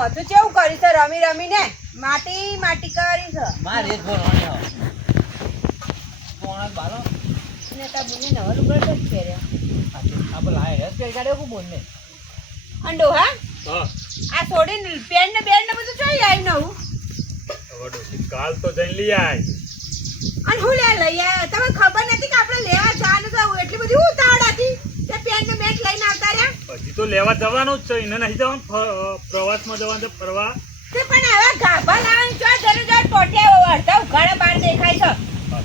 મોથું કેવું કર્યું છે રમી રમીને માટી માટી કરી છે મારે જ બોલવાની કોણ બાલો ને તા બુને નવા લુગડા તો પહેર્યા આપણે લાય રસ કે ગાડ્યો કો બોલને અંડો હા હા આ છોડીને પેન ને બેન ને બધું જોઈ આવી નવું વડોશી કાલ તો જઈને લઈ આય અને હું લઈ આવ્યા તમને ખબર નથી કે આપણે લેવા જવાનું છે એટલી બધી ઉતાવળ હતી તે પેન ને બેન લઈને આવતા રહ્યા હજી તો લેવા જવાનું જ છે એને નહીં જવાનું પ્રવાસમાં જવાનું છે ફરવા તે પણ હવે ગાભા લાવવાની ચો જરૂર ટોટિયા અડધા ઉઘાડા બહાર દેખાય છે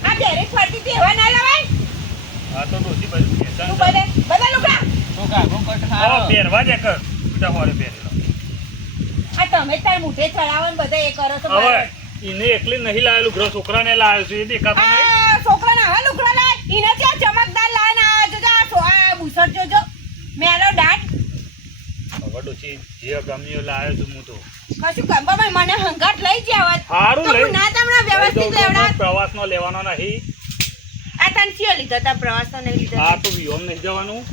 આ ડેરેક ફરતી તેવા ના લવાય હા તો ડોશી બધું તું બધા લુગડા તો કાગો કટ હા હારો પહેરવા દે કર બેટા હોરે પહેરેલો આ તમે તાર મુઠે ચડાવો ને બધા એ કરો છો હવે એને એકલી નહીં લાવેલું ઘર છોકરાને લાવ્યો છે એ દેખાતું નહીં આ છોકરાને હવે લુગડા લાય ઈને ત્યાં ચમકદાર લાન આવ્યો જો આ બુસર જોજો મેલો દાટ વડોશી જે ગમ્યો લાવ્યો છું હું તો કશું કંબામાં મને હંગાટ લઈ જાવત હારું તો લઈ ના તમને વ્યવસ્થિત લેવડા પ્રવાસમાં લેવાનો નહીં આ તને ચિયો લીધો તા પ્રવાસનો નહીં લીધો હા તો વિયોમ નહીં જવાનું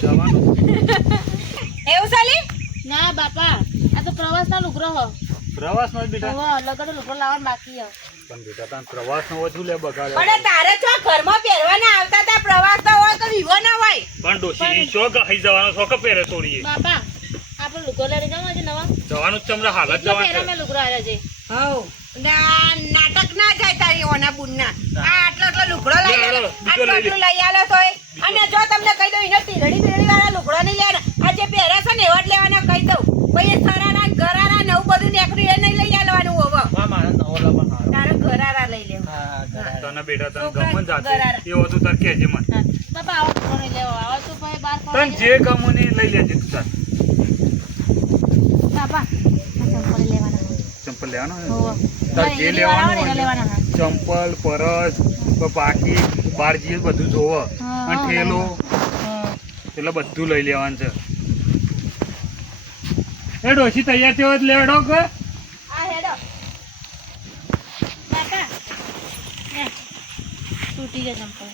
જવાનું એવું સાલી ના બાપા આ તો પ્રવાસનો લુગરો હો પ્રવાસમાં જ બેટા હવે લગડો લુગરો લાવવાનું બાકી હો પણ બેટા તને પ્રવાસનો ઓછું લે બગાડે પણ તારે જો ઘરમાં પહેરવાના આવતા તા પ્રવાસનો હોય તો વિવો ના હોય પણ ડોશી શો ગઈ જવાનો શોખ પહેરે છોડીએ બાપા આપણે લુગરો લઈને જવાનું છે નવા જવાનું જ ચમડા હાલત કેટલો જવાનું પહેરા મેં લુગરો આવ્યા છે હવ નાટક ના જાય તારી ઓના બુનના આ આટલો આટલો લુગડો લઈ લે આટલો આટલું લઈ આલો તોય અને જો તમને કહી દઉં એને તીરડી વાળા લુગડો નહીં લેવાના આ જે પહેરે છે ને એવા જ લેવાના કહી દઉં પછી સરારા ગરારા નવું બધું નીકળ્યું એ નહીં લઈ આલવાનું હવે હા મારા નવો લાવવા હારો તારે ગરારા લઈ લેવું હા ગરારા. તને બેટા તને છોકરાને ગમન જાતે ગરારા. એ વધુ તાર કહેજે મને હા. બાપા આવો લુગરો નહીં લેવો આવો તો પછી બાર તને ફરવા જે ગમો ને એ લઈ લેજે તું તાર બાપા આ ચંપલ લેવાના ચંપલ લેવાનો ને હોવ તાર જે લેવાનું હોય ને, લેવાના હા ચંપલ પરસ બાકી બારજી બધું જોવો હા, અને ઠેલો હા. એટલે બધું લઈ લેવાનું છે એ ડોશી તૈયાર થયો જ લેવડો કે આ હેડો બાપા લે. તૂટી જાય ચંપલ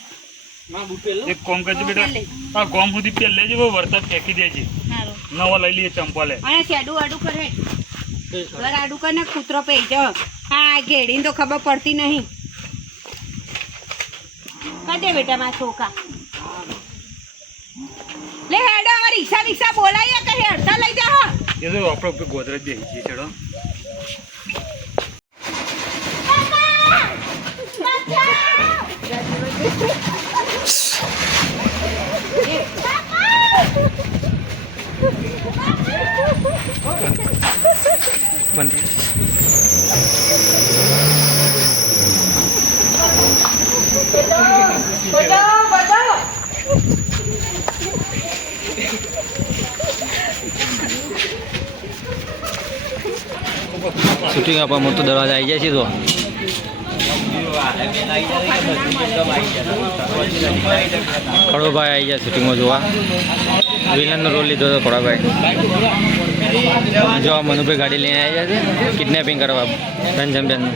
માં બુટેલો એક કોમ કરજે હા, બેટા લઈ. આ ગોમ સુધી પેલ લેજે બહુ વરસાદ ફેંકી દેજે સારું નવો લઈ લઈએ ચંપલે અને શેડું આડું કરે ઘર આડું કર ને કૂતરો પે જાઓ હા ઘેડીને તો ખબર પડતી નહીં કદે બેટા માં છોકા લે હેડો હવે રિક્ષા વિક્ષા બોલાવીએ કે હેડતા લઈ જા હા એ તો આપણે ઉપર ગોદરેજ બેસી જઈએ ચડો શૂટિંગ આપવા મોટો દરવાજા આવી જાય છે તો ખડોભાઈ આવી ગયા શૂટિંગમાં જોવા વિલનનો રોલ લીધો હતો ખડોભાઈ જો મનુભાઈ ગાડી લઈને આવી ગયા છે કિડનેપિંગ કરવા રંજનબેનનું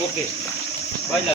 ઓકે ભાઈ